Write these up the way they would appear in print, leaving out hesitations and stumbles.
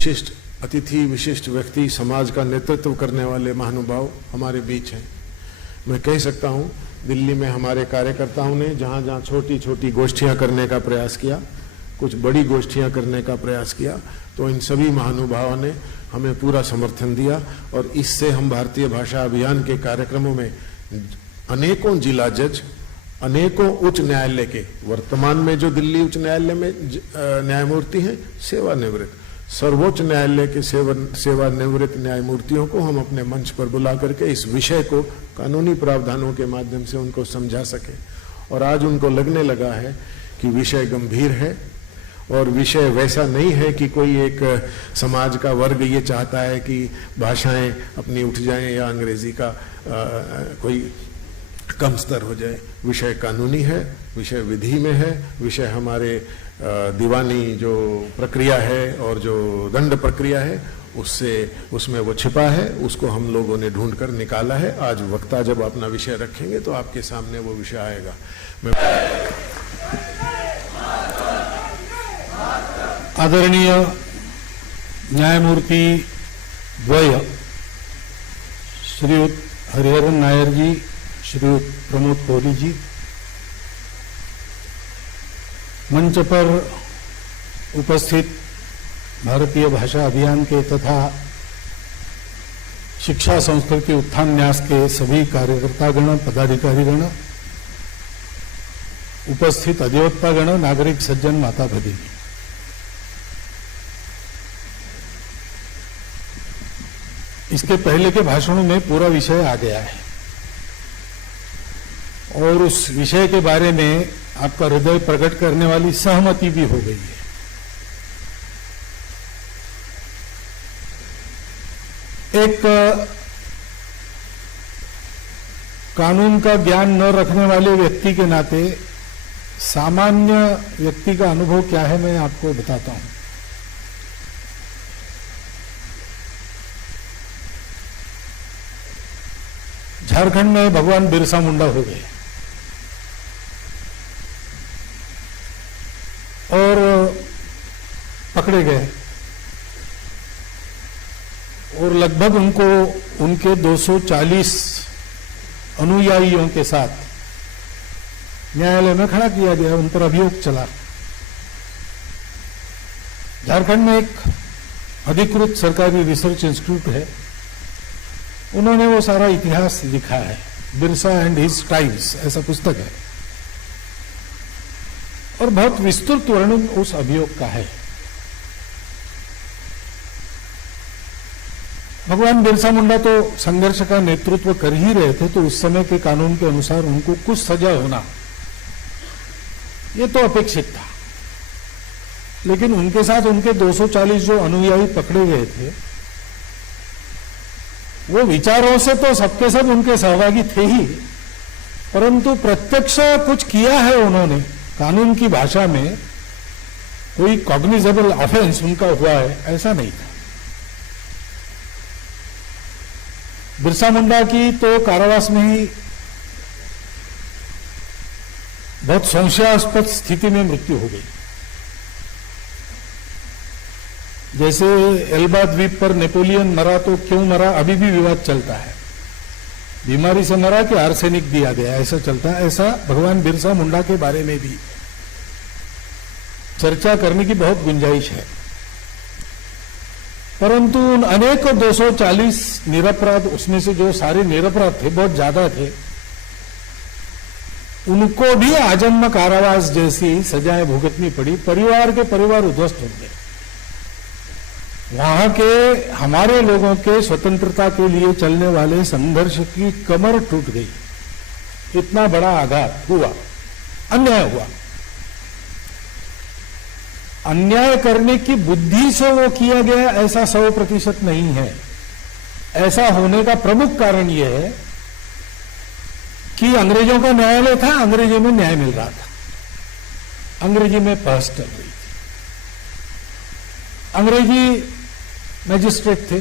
विशिष्ट अतिथि, विशिष्ट व्यक्ति, समाज का नेतृत्व करने वाले महानुभाव हमारे बीच हैं। मैं कह सकता हूं, दिल्ली में हमारे कार्यकर्ताओं ने जहां जहां छोटी छोटी गोष्ठियां करने का प्रयास किया, कुछ बड़ी गोष्ठियां करने का प्रयास किया, तो इन सभी महानुभावों ने हमें पूरा समर्थन दिया और इससे हम भारतीय भाषा अभियान के कार्यक्रमों में अनेकों जिला जज, अनेकों उच्च न्यायालय के, वर्तमान में जो दिल्ली उच्च न्यायालय में न्यायमूर्ति हैं सेवानिवृत्त, सर्वोच्च न्यायालय के सेवानिवृत्त न्यायमूर्तियों को हम अपने मंच पर बुला करके इस विषय को कानूनी प्रावधानों के माध्यम से उनको समझा सके। और आज उनको लगने लगा है कि विषय गंभीर है और विषय वैसा नहीं है कि कोई एक समाज का वर्ग ये चाहता है कि भाषाएं अपनी उठ जाएं या अंग्रेजी का कोई कम स्तर हो जाए। विषय कानूनी है, विषय विधि में है, विषय हमारे दीवानी जो प्रक्रिया है और जो दंड प्रक्रिया है उसमें वो छिपा है, उसको हम लोगों ने ढूंढ कर निकाला है। आज वक्ता जब अपना विषय रखेंगे तो आपके सामने वो विषय आएगा। आदरणीय न्यायमूर्ति द्वय श्रीयुत हरिहरन नायर जी, श्रीयुत प्रमोद कोहली जी, मंच पर उपस्थित भारतीय भाषा अभियान के तथा शिक्षा संस्कृति उत्थान न्यास के सभी कार्यकर्तागण, पदाधिकारीगण, उपस्थित अधिवक्तागण, नागरिक सज्जन, माता भगिनी, इसके पहले के भाषणों में पूरा विषय आ गया है और उस विषय के बारे में आपका हृदय प्रकट करने वाली सहमति भी हो गई है। एक कानून का ज्ञान न रखने वाले व्यक्ति के नाते सामान्य व्यक्ति का अनुभव क्या है मैं आपको बताता हूं। झारखंड में भगवान बिरसा मुंडा हो गए और पकड़े गए और लगभग उनको उनके 240 अनुयायियों के साथ न्यायालय में खड़ा किया गया, उन पर अभियोग चला। झारखंड में एक अधिकृत सरकारी रिसर्च इंस्टीट्यूट है, उन्होंने वो सारा इतिहास लिखा है, बिरसा एंड हिज ट्राइब्स ऐसा पुस्तक है और बहुत विस्तृत वर्णन उस अभियोग का है। भगवान बिरसा मुंडा तो संघर्ष का नेतृत्व कर ही रहे थे, तो उस समय के कानून के अनुसार उनको कुछ सजा होना ये तो अपेक्षित था, लेकिन उनके साथ उनके 240 जो अनुयायी पकड़े गए थे वो विचारों से तो सबके सब उनके सहभागी थे ही, परंतु प्रत्यक्ष कुछ किया है उन्होंने, कानून की भाषा में कोई कॉग्निजेबल ऑफेंस उनका हुआ है ऐसा नहीं था। बिरसा मुंडा की तो कारावास में ही बहुत संशयास्पद स्थिति में मृत्यु हो गई। जैसे एल्बा द्वीप पर नेपोलियन मरा तो क्यों मरा अभी भी विवाद चलता है, बीमारी से मरा कि आर्सेनिक दिया गया ऐसा चलता है, ऐसा भगवान बिरसा मुंडा के बारे में भी चर्चा करने की बहुत गुंजाइश है। परंतु उन अनेक 240 निरपराध, उसमें से जो सारे निरपराध थे, बहुत ज्यादा थे, उनको भी आजन्म कारावास जैसी सजाएं भुगतनी पड़ी। परिवार के परिवार उद्ध्वस्त हो गए। वहां के हमारे लोगों के स्वतंत्रता के लिए चलने वाले संघर्ष की कमर टूट गई। इतना बड़ा आघात हुआ, अन्याय हुआ। अन्याय करने की बुद्धि से वो किया गया ऐसा 100% नहीं है। ऐसा होने का प्रमुख कारण यह है कि अंग्रेजों का न्यायालय था, अंग्रेजी में न्याय मिल रहा था, अंग्रेजी में बहस चल रही थी, अंग्रेजी मैजिस्ट्रेट थे,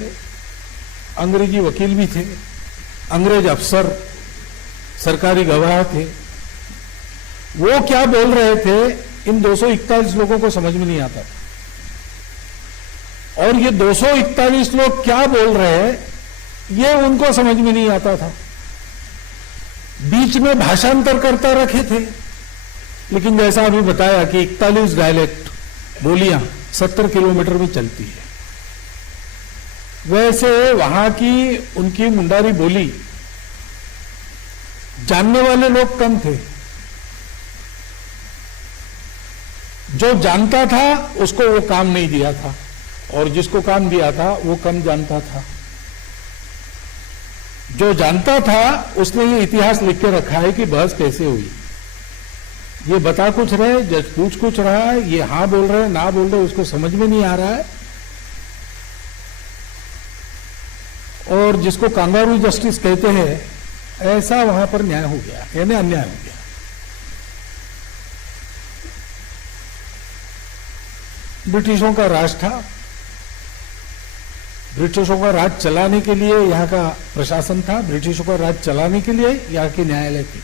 अंग्रेजी वकील भी थे, अंग्रेज अफसर, सरकारी गवाह थे। वो क्या बोल रहे थे इन 241 लोगों को समझ में नहीं आता था और ये 241 लोग क्या बोल रहे हैं ये उनको समझ में नहीं आता था। बीच में भाषांतर करता रखे थे, लेकिन जैसा अभी बताया कि 41 डायलेक्ट बोलियां 70 किलोमीटर में चलती है, वैसे वहां की उनकी मुंडारी बोली जानने वाले लोग कम थे। जो जानता था उसको वो काम नहीं दिया था, और जिसको काम दिया था वो कम जानता था। जो जानता था उसने ये इतिहास लिख के रखा है कि बहस कैसे हुई। ये बता कुछ रहे, जज पूछ कुछ रहा है, ये हां बोल रहे ना बोल रहे उसको समझ में नहीं आ रहा है, और जिसको कांगारू जस्टिस कहते हैं ऐसा वहां पर न्याय हो गया, यानी अन्याय हो गया। ब्रिटिशों का राज था, ब्रिटिशों का राज चलाने के लिए यहां का प्रशासन था, ब्रिटिशों का राज चलाने के लिए यहां के न्यायालय थे।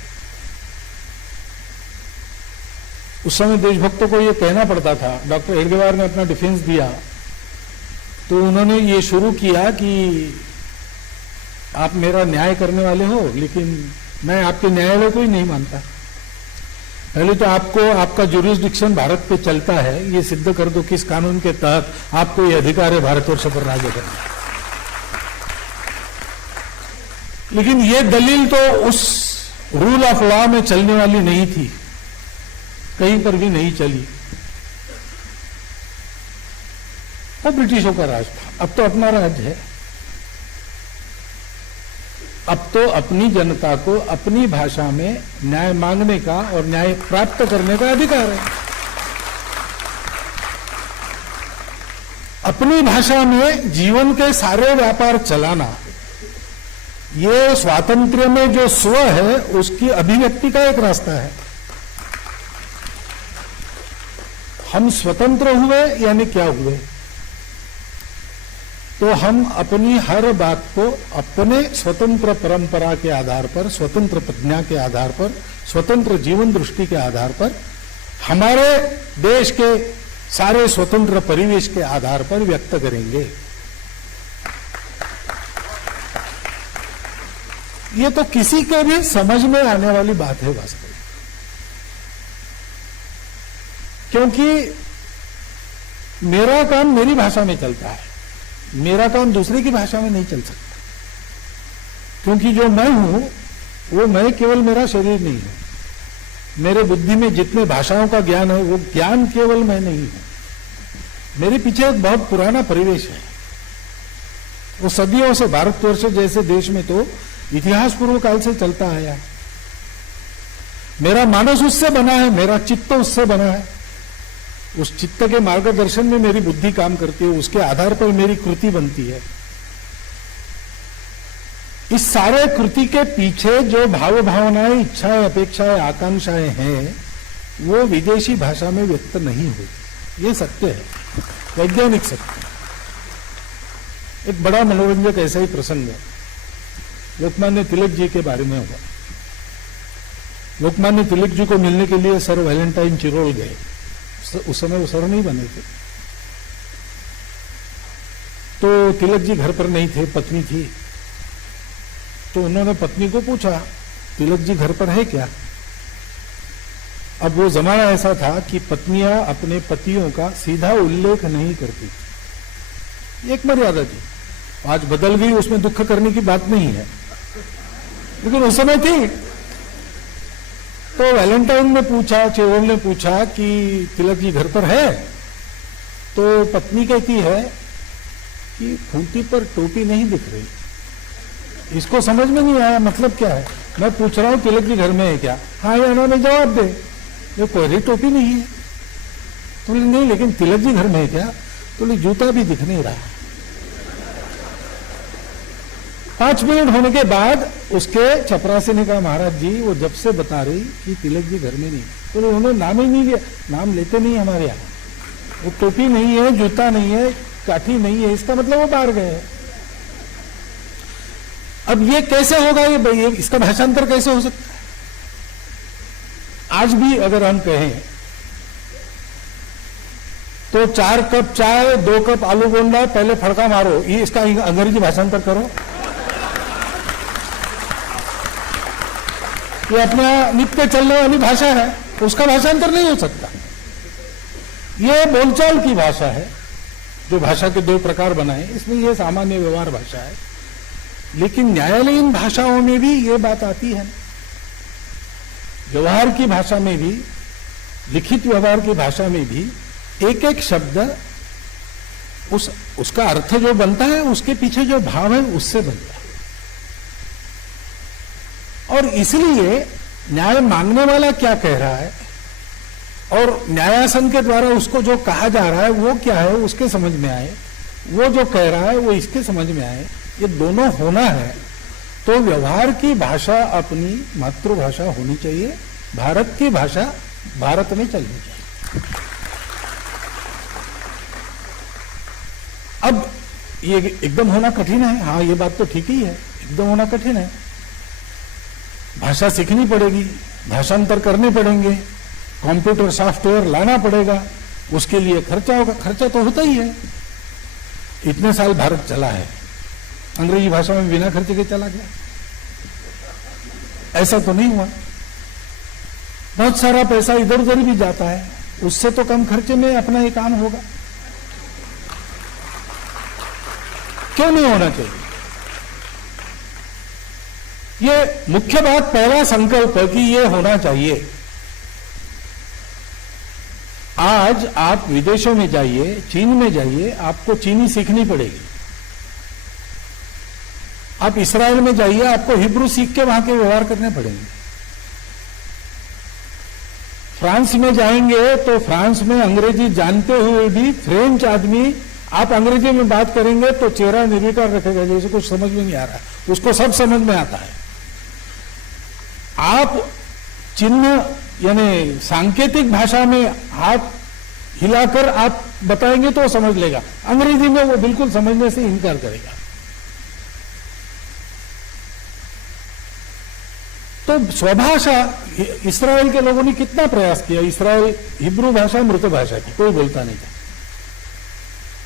उस समय देशभक्तों को यह कहना पड़ता था। डॉक्टर हेडगेवार ने अपना डिफेंस दिया तो उन्होंने ये शुरू किया कि आप मेरा न्याय करने वाले हो, लेकिन मैं आपके न्यायालय को ही नहीं मानता। पहले तो आपको आपका जुरिस्डिक्शन भारत पे चलता है, ये सिद्ध कर दो किस कानून के तहत आपको ये अधिकार है भारतवर्ष पर राज्य करना। लेकिन ये दलील तो उस रूल ऑफ लॉ में चलने वाली नहीं थी, कहीं पर भी नहीं चली। वो ब्रिटिशों का राज था, अब तो अपना राज है। अब तो अपनी जनता को अपनी भाषा में न्याय मांगने का और न्याय प्राप्त करने का अधिकार है। अपनी भाषा में जीवन के सारे व्यापार चलाना, ये स्वातंत्र्य में जो स्व है उसकी अभिव्यक्ति का एक रास्ता है। हम स्वतंत्र हुए यानी क्या हुए? तो हम अपनी हर बात को अपने स्वतंत्र परंपरा के आधार पर, स्वतंत्र प्रज्ञा के आधार पर, स्वतंत्र जीवन दृष्टि के आधार पर, हमारे देश के सारे स्वतंत्र परिवेश के आधार पर व्यक्त करेंगे। ये तो किसी के भी समझ में आने वाली बात है वास्तव में, क्योंकि मेरा काम मेरी भाषा में चलता है, मेरा काम दूसरे की भाषा में नहीं चल सकता। क्योंकि जो मैं हूं वो मैं केवल मेरा शरीर नहीं हूं। मेरे बुद्धि में जितने भाषाओं का ज्ञान है वो ज्ञान केवल मैं नहीं हूं। मेरे पीछे एक बहुत पुराना परिवेश है। वो सदियों से भारतवर्ष जैसे देश में तो इतिहास पूर्व काल से चलता आया है। मेरा मानस उससे बना है, मेरा चित्त उससे बना है। उस चित्त के मार्गदर्शन में मेरी बुद्धि काम करती है, उसके आधार पर मेरी कृति बनती है। इस सारे कृति के पीछे जो भाव भावनाएं, इच्छाएं, अपेक्षाएं, आकांक्षाएं हैं वो विदेशी भाषा में व्यक्त नहीं होती। ये सत्य है, वैज्ञानिक सत्य। एक बड़ा मनोरंजक ऐसा ही प्रसंग है, लोकमान्य तिलक जी के बारे में हुआ। लोकमान्य तिलक जी को मिलने के लिए सर वैलेंटाइन चिरोल गए। उस समय वो सर नहीं बने थे, तो तिलक जी घर पर नहीं थे, पत्नी थी। तो उन्होंने पत्नी को पूछा, तिलक जी घर पर है क्या? अब वो जमाना ऐसा था कि पत्नियां अपने पतियों का सीधा उल्लेख नहीं करती थी, एक मर्यादा थी। आज बदल गई, उसमें दुख करने की बात नहीं है, लेकिन उस समय थी। तो वैलेंटाइन ने पूछा, चिरोल ने पूछा कि तिलक जी घर पर है? तो पत्नी कहती है कि खूंटी पर टोपी नहीं दिख रही। इसको समझ में नहीं आया, मतलब क्या है? मैं पूछ रहा हूं तिलक जी घर में है क्या? हाँ या ना में जवाब दे। ये कोई टोपी नहीं है। तो नहीं, लेकिन तिलक जी घर में है क्या? तो जूता भी दिख नहीं रहा। 5 मिनट होने के बाद उसके चपरासी ने कहा, महाराज जी वो जब से बता रही कि तिलक जी घर में नहीं। तो उन्होंने नाम ही नहीं लिया। नाम लेते नहीं हमारे यहाँ। वो टोपी नहीं है, जूता नहीं है, काठी नहीं है, इसका मतलब वो बाहर गए। अब ये कैसे होगा? ये इसका भाषांतर कैसे हो सकता है? आज भी अगर हम कहें तो 4 कप चाय, 2 कप आलू बोंडा, पहले फड़का मारो, ये इसका अंग्रेजी भाषांतर करो। ये अपना नित्य चलने वाली भाषा है, उसका भाषांतर नहीं हो सकता। ये बोलचाल की भाषा है, जो भाषा के 2 प्रकार बनाए, इसमें यह सामान्य व्यवहार भाषा है। लेकिन न्यायालयीन भाषाओं में भी ये बात आती है, व्यवहार की भाषा में भी, लिखित व्यवहार की भाषा में भी एक एक शब्द उसका अर्थ जो बनता है, उसके पीछे जो भाव है उससे बनता है। और इसलिए न्याय मांगने वाला क्या कह रहा है और न्यायासन के द्वारा उसको जो कहा जा रहा है वो क्या है, उसके समझ में आए, वो जो कह रहा है वो इसके समझ में आए, ये दोनों होना है। तो व्यवहार की भाषा अपनी मातृभाषा होनी चाहिए, भारत की भाषा भारत में चलनी चाहिए। अब ये एकदम होना कठिन है, हाँ ये बात तो ठीक ही है, एकदम होना कठिन है। भाषा सीखनी पड़ेगी, भाषांतर करने पड़ेंगे, कंप्यूटर सॉफ्टवेयर लाना पड़ेगा, उसके लिए खर्चा होगा, खर्चा तो होता ही है। इतने साल भारत चला है, अंग्रेजी भाषा में बिना खर्चे के चला गया? ऐसा तो नहीं हुआ। बहुत सारा पैसा इधर उधर भी जाता है, उससे तो कम खर्चे में अपना ये काम होगा। क्यों नहीं होना चाहिए? ये मुख्य बात, पहला संकल्प है कि ये होना चाहिए। आज आप विदेशों में जाइए, चीन में जाइए, आपको चीनी सीखनी पड़ेगी। आप इस्राएल में जाइए, आपको हिब्रू सीख के वहां के व्यवहार करने पड़ेंगे। फ्रांस में जाएंगे तो फ्रांस में अंग्रेजी जानते हुए भी फ्रेंच आदमी आप अंग्रेजी में बात करेंगे तो चेहरा निर्विकार रखेगा, जैसे कुछ समझ में नहीं आ रहा, उसको सब समझ में आता है। आप चिन्ह यानी सांकेतिक भाषा में हाथ हिलाकर आप बताएंगे तो वो समझ लेगा, अंग्रेजी में वो बिल्कुल समझने से इनकार करेगा। तो स्वभाषा, इस्राएल के लोगों ने कितना प्रयास किया। इस्राएल हिब्रू भाषा मृत भाषा की, कोई बोलता नहीं था,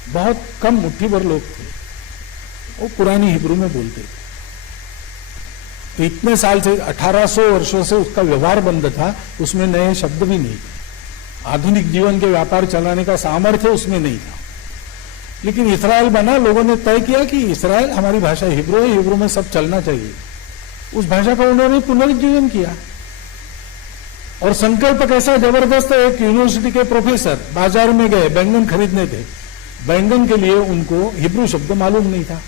बहुत कम मुट्ठी भर लोग थे, वो पुरानी हिब्रू में बोलते थे। तो इतने साल से 1800 वर्षों से उसका व्यवहार बंद था, उसमें नए शब्द भी नहीं थे, आधुनिक जीवन के व्यापार चलाने का सामर्थ्य उसमें नहीं था। लेकिन इस्राएल बना, लोगों ने तय किया कि इस्राएल हमारी भाषा हिब्रू है, हिब्रू में सब चलना चाहिए। उस भाषा का उन्होंने पुनर्जीवन किया। और संकल्प कैसा जबरदस्त है, एक यूनिवर्सिटी के प्रोफेसर बाजार में गए, बैंगन खरीदने थे, बैंगन के लिए उनको हिब्रू शब्द मालूम नहीं था।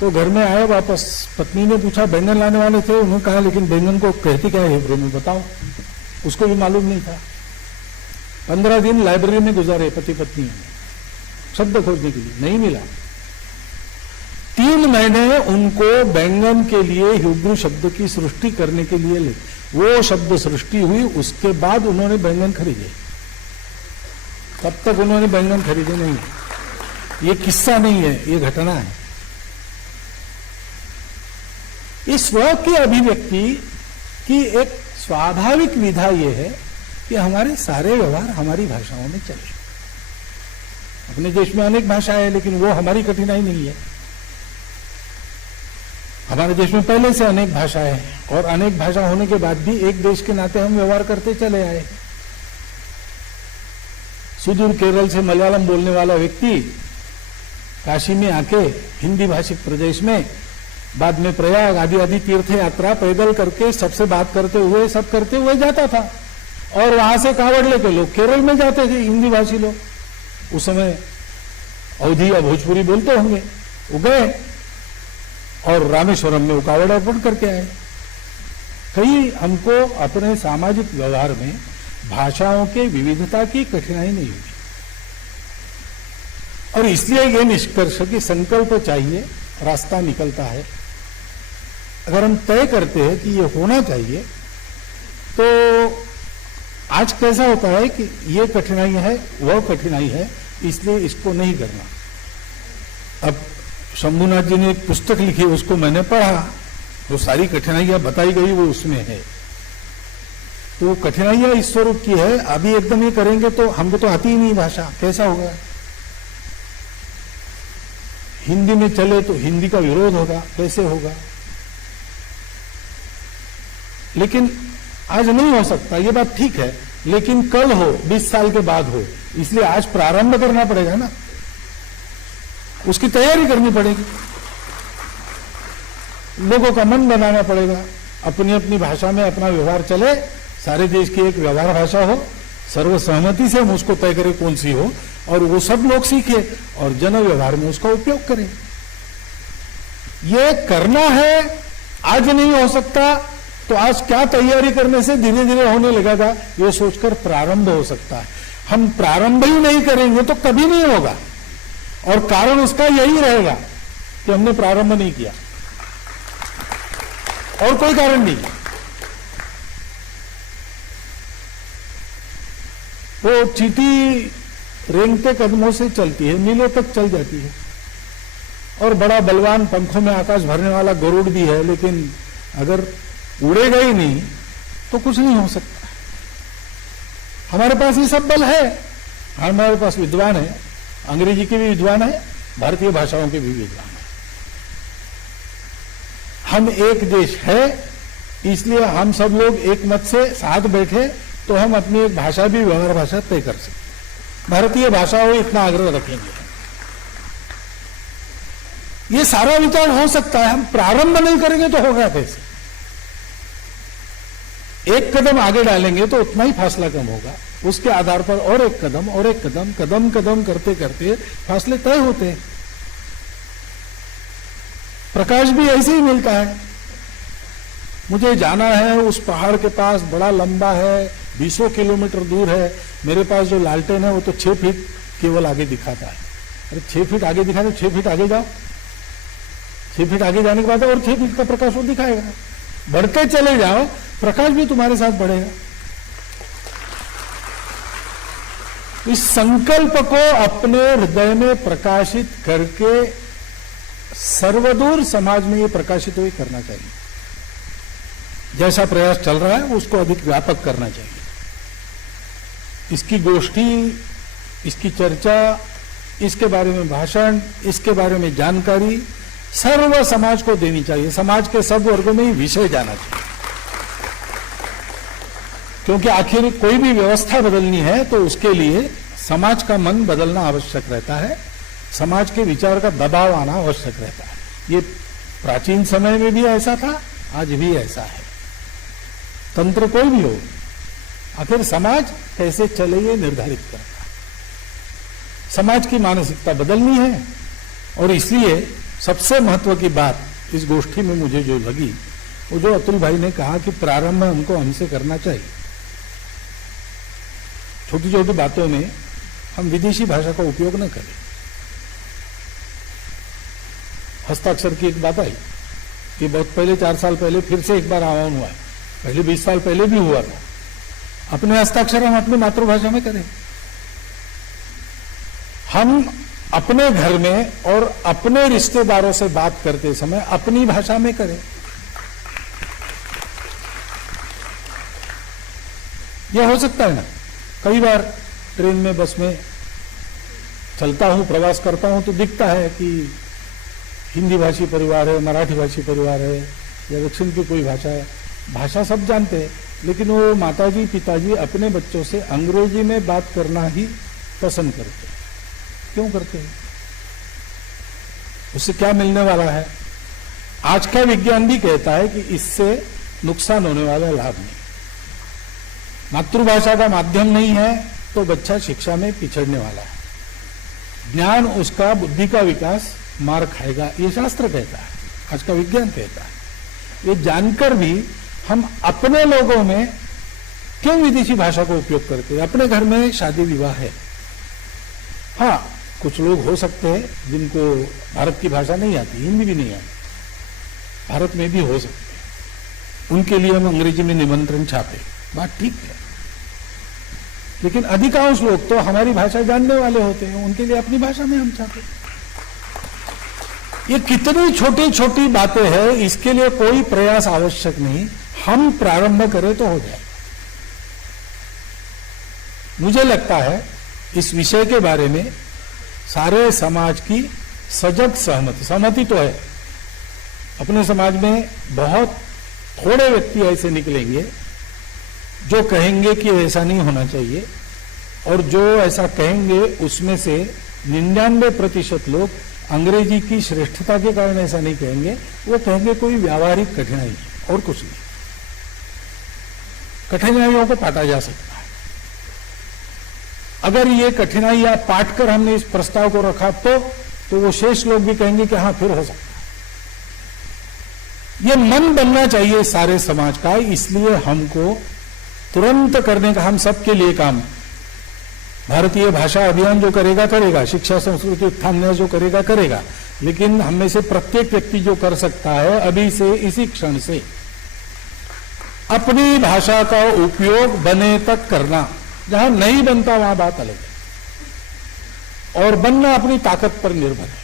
तो घर में आए वापस, पत्नी ने पूछा, बैंगन लाने वाले थे, उन्होंने कहा लेकिन बैंगन को कहते क्या है हिब्रू में, बताओ। उसको भी मालूम नहीं था। 15 दिन लाइब्रेरी में गुजारे पति पत्नी में शब्द खोजने के लिए, नहीं मिला। 3 महीने उनको बैंगन के लिए हिब्रू शब्द की सृष्टि करने के लिए ले, वो शब्द सृष्टि हुई, उसके बाद उन्होंने बैंगन खरीदे। तब तक उन्होंने बैंगन खरीदे नहीं। ये किस्सा नहीं है, ये घटना है। इस स्व की अभिव्यक्ति की एक स्वाभाविक विधा यह है कि हमारे सारे व्यवहार हमारी भाषाओं में चले। अपने देश में अनेक भाषा है, लेकिन वो हमारी कठिनाई नहीं है। हमारे देश में पहले से अनेक भाषा है, और अनेक भाषा होने के बाद भी एक देश के नाते हम व्यवहार करते चले आए। सुदूर केरल से मलयालम बोलने वाला व्यक्ति काशी में आके हिंदी भाषिक प्रदेश में, बाद में प्रयाग आदि आदि तीर्थ यात्रा पैदल करके सबसे बात करते हुए, सब करते हुए जाता था। और वहां से कांवड़ लेके लोग केरल में जाते थे, हिंदी भाषी लोग। उस समय अवधी या भोजपुरी बोलते होंगे। वो गए और रामेश्वरम में वो कांवड़ अर्पण करके आए। कहीं हमको अपने सामाजिक व्यवहार में भाषाओं के विविधता की कठिनाई नहीं हुई। और इसलिए यह निष्कर्ष कि संकल्प चाहिए, रास्ता निकलता है। अगर हम तय करते हैं कि ये होना चाहिए, तो आज कैसा होता है कि ये कठिनाई है, वह कठिनाई है, इसलिए इसको नहीं करना। अब शंभुनाथ जी ने एक पुस्तक लिखी, उसको मैंने पढ़ा, वो सारी कठिनाइयां बताई गई वो उसमें है। तो कठिनाइयां इस स्वरूप की है, अभी एकदम ये करेंगे तो हमको तो आती ही नहीं भाषा, कैसा होगा? हिंदी में चले तो हिंदी का विरोध होगा, कैसे होगा? लेकिन आज नहीं हो सकता, ये बात ठीक है, लेकिन कल हो, 20 साल के बाद हो, इसलिए आज प्रारंभ करना पड़ेगा ना, उसकी तैयारी करनी पड़ेगी, लोगों का मन बनाना पड़ेगा, अपनी अपनी भाषा में अपना व्यवहार चले, सारे देश की एक व्यवहार भाषा हो, सर्वसहमति से हम उसको तय करें कौन सी हो, और वो सब लोग सीखे और जन व्यवहार में उसका उपयोग करें। ये करना है, आज नहीं हो सकता तो आज क्या तैयारी करने से धीरे धीरे होने लगेगा, ये सोचकर प्रारंभ हो सकता है। हम प्रारंभ ही नहीं करेंगे तो कभी नहीं होगा, और कारण उसका यही रहेगा कि हमने प्रारंभ नहीं किया, और कोई कारण नहीं। वो चींटी रेंगते कदमों से चलती है, मीलों तक चल जाती है, और बड़ा बलवान पंखों में आकाश भरने वाला गरुड़ भी है, लेकिन अगर उड़ेगा ही नहीं तो कुछ नहीं हो सकता। हमारे पास ये सब बल है, हमारे पास विद्वान है, अंग्रेजी के भी विद्वान है, भारतीय भाषाओं के भी विद्वान है। हम एक देश है, इसलिए हम सब लोग एक मत से साथ बैठे तो हम अपनी एक भाषा भी व्यवहार भाषा तय कर सकते। भारतीय भाषा हो इतना आग्रह रखेंगे। ये सारा विचार हो सकता है, हम प्रारंभ नहीं करेंगे तो होगा कैसे? एक कदम आगे डालेंगे तो उतना ही फासला कम होगा, उसके आधार पर और एक कदम और एक कदम, कदम कदम करते करते फासले तय होते हैं। प्रकाश भी ऐसे ही मिलता है। मुझे जाना है उस पहाड़ के पास, बड़ा लंबा है, 20 किलोमीटर दूर है, मेरे पास जो लालटेन है वो तो 6 फीट केवल आगे दिखाता है। अरे 6 फीट आगे दिखाता, 6 फीट आगे जाओ, 6 फीट आगे जाने के बाद और 6 फीट का प्रकाश वो दिखाएगा। बढ़ते चले जाओ, प्रकाश भी तुम्हारे साथ बढ़ेगा। इस संकल्प को अपने हृदय में प्रकाशित करके सर्वदूर समाज में ये प्रकाशित हुए करना चाहिए। जैसा प्रयास चल रहा है उसको अधिक व्यापक करना चाहिए। इसकी गोष्ठी, इसकी चर्चा, इसके बारे में भाषण, इसके बारे में जानकारी सर्व समाज को देनी चाहिए। समाज के सब वर्गों में ही विषय जाना चाहिए, क्योंकि आखिर कोई भी व्यवस्था बदलनी है तो उसके लिए समाज का मन बदलना आवश्यक रहता है, समाज के विचार का दबाव आना आवश्यक रहता है। ये प्राचीन समय में भी ऐसा था, आज भी ऐसा है। तंत्र कोई भी हो, आखिर समाज कैसे चले ये निर्धारित करता है। समाज की मानसिकता बदलनी है, और इसलिए सबसे महत्व की बात इस गोष्ठी में मुझे जो लगी, वो जो अतुल भाई ने कहा कि प्रारंभ हमको हमसे करना चाहिए। छोटी छोटी बातों में हम विदेशी भाषा का उपयोग न करें। हस्ताक्षर की एक बात आई कि बहुत पहले 4 साल पहले फिर से एक बार आह्वान हुआ है, पहले 20 साल पहले भी हुआ था। अपने हस्ताक्षर हम अपनी मातृभाषा में करें। हम अपने घर में और अपने रिश्तेदारों से बात करते समय अपनी भाषा में करें। यह हो सकता है ना। कई बार ट्रेन में, बस में चलता हूं, प्रवास करता हूं तो दिखता है कि हिंदी भाषी परिवार है, मराठी भाषी परिवार है, या दक्षिण की कोई भाषा है। भाषा सब जानते हैं, लेकिन वो माताजी पिताजी अपने बच्चों से अंग्रेजी में बात करना ही पसंद करते हैं। क्यों करते हैं? उससे क्या मिलने वाला है? आज का विज्ञान भी कहता है कि इससे नुकसान होने वाला लाभ नहीं। मातृभाषा का माध्यम नहीं है तो बच्चा शिक्षा में पिछड़ने वाला है। ज्ञान उसका, बुद्धि का विकास मार खाएगा, ये शास्त्र कहता है, आज का विज्ञान कहता है। ये जानकर भी हम अपने लोगों में क्यों विदेशी भाषा का उपयोग करते हैं? अपने घर में शादी विवाह है, हाँ कुछ लोग हो सकते हैं जिनको भारत की भाषा नहीं आती, हिंदी भी नहीं आती, भारत में भी हो सकते हैं, उनके लिए हम अंग्रेजी में निमंत्रण छापे, बात ठीक है। लेकिन अधिकांश लोग तो हमारी भाषा जानने वाले होते हैं, उनके लिए अपनी भाषा में हम छापे। ये कितनी छोटी छोटी बातें हैं, इसके लिए कोई प्रयास आवश्यक नहीं, हम प्रारंभ करें तो हो जाए। मुझे लगता है इस विषय के बारे में सारे समाज की सजग सहमति तो है। अपने समाज में बहुत थोड़े व्यक्ति ऐसे निकलेंगे जो कहेंगे कि ऐसा नहीं होना चाहिए, और जो ऐसा कहेंगे उसमें से 99% लोग अंग्रेजी की श्रेष्ठता के कारण ऐसा नहीं कहेंगे, वो कहेंगे कोई व्यावहारिक कठिनाई और कुछ नहीं। कठिनाइयों को पाटा जा सकता है। अगर ये कठिनाइयां पाट कर हमने इस प्रस्ताव को रखा तो वो शेष लोग भी कहेंगे कि हाँ फिर हो सकता है। ये मन बनना चाहिए सारे समाज का, इसलिए हमको तुरंत करने का, हम सबके लिए काम, भारतीय भाषा अभियान जो करेगा करेगा, शिक्षा संस्कृति उत्थान जो करेगा करेगा, लेकिन हम में से प्रत्येक व्यक्ति जो कर सकता है अभी से, इसी क्षण से अपनी भाषा का उपयोग बने तक करना, जहां नहीं बनता वहां बात अलग है, और बनना अपनी ताकत पर निर्भर है।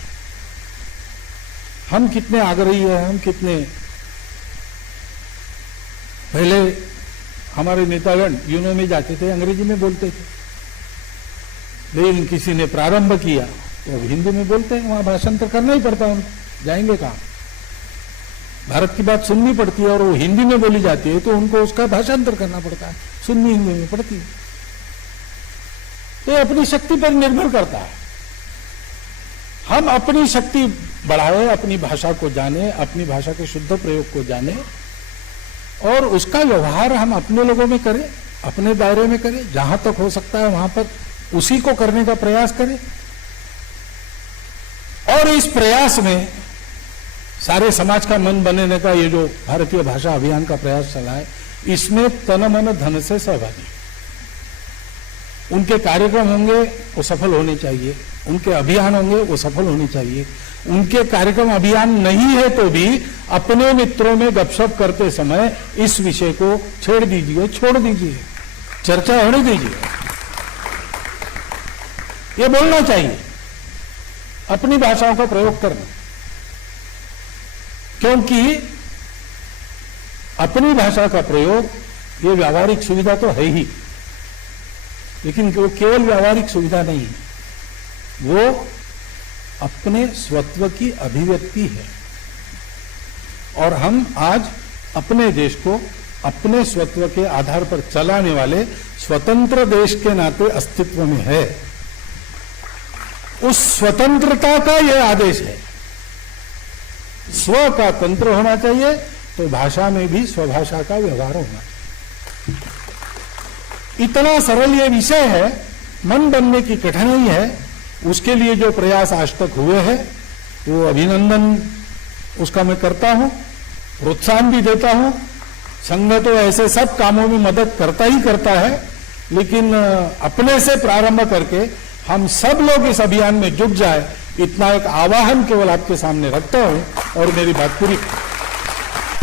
हम कितने आग्रही हैं, हम कितने, पहले हमारे नेतागण यूनो में जाते थे, अंग्रेजी में बोलते थे, लेकिन किसी ने प्रारंभ किया तो अब हिंदी में बोलते हैं, वहां भाषांतर करना ही पड़ता है उनको, जाएंगे कहां। भारत की बात सुननी पड़ती है और वो हिंदी में बोली जाती है तो उनको उसका भाषांतर करना पड़ता है, सुननी हिंदी में पड़ती है। तो ये अपनी शक्ति पर निर्भर करता है। हम अपनी शक्ति बढ़ाएं, अपनी भाषा को जाने, अपनी भाषा के शुद्ध प्रयोग को जाने, और उसका व्यवहार हम अपने लोगों में करें, अपने दायरे में करें, जहां तक हो सकता है वहां पर उसी को करने का प्रयास करें। और इस प्रयास में सारे समाज का मन बनने का ये जो भारतीय भाषा अभियान का प्रयास चला है, इसमें तन मन धन से सहभागी। उनके कार्यक्रम होंगे वो सफल होने चाहिए, उनके अभियान होंगे वो सफल होने चाहिए। उनके कार्यक्रम अभियान नहीं है तो भी अपने मित्रों में गपशप करते समय इस विषय को छेड़ दीजिए, छोड़ दीजिए, चर्चा होने दीजिए। ये बोलना चाहिए, अपनी भाषाओं का प्रयोग करना, क्योंकि अपनी भाषा का प्रयोग ये व्यावहारिक सुविधा तो है ही, लेकिन वो केवल व्यावहारिक सुविधा नहीं है, वो अपने स्वत्व की अभिव्यक्ति है। और हम आज अपने देश को अपने स्वत्व के आधार पर चलाने वाले स्वतंत्र देश के नाते अस्तित्व में है। उस स्वतंत्रता का यह आदेश है। स्व का तंत्र होना चाहिए तो भाषा में भी स्वभाषा का व्यवहार होना चाहिए। इतना सरल ये विषय है, मन बनने की कठिनाई है, उसके लिए जो प्रयास आज तक हुए हैं वो अभिनंदन उसका मैं करता हूं, प्रोत्साहन भी देता हूं। संघ तो ऐसे सब कामों में मदद करता ही करता है, लेकिन अपने से प्रारंभ करके हम सब लोग इस अभियान में जुट जाए, इतना एक आह्वान केवल आपके सामने रखता हूं और मेरी बात पूरी